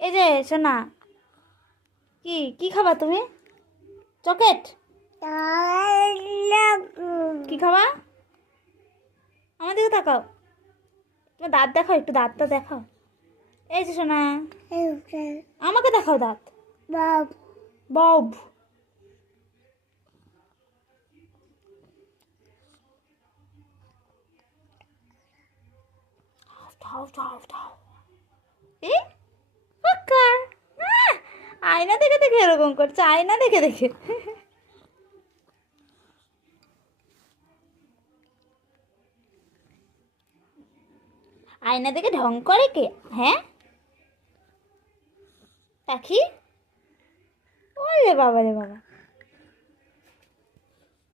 এই যে সোনা, কি কি খাবা তুমি? চকলেট? কি খাবা? আমার দিকে তাকাও, তোমার দাঁত দেখাও, একটু দাঁতটা দেখাও। এই যে সোনা, আমাকে দেখাও দাঁত। বব। ঠাও ঠাও ঠাও। এই পাক্কা। আয়না দেখে দেখে এরকম করছে, আয়না দেখে দেখে। আয়না দেখে ঢং করে কে? হ্যাঁ পাখি? ওরে বাবা রে বাবা।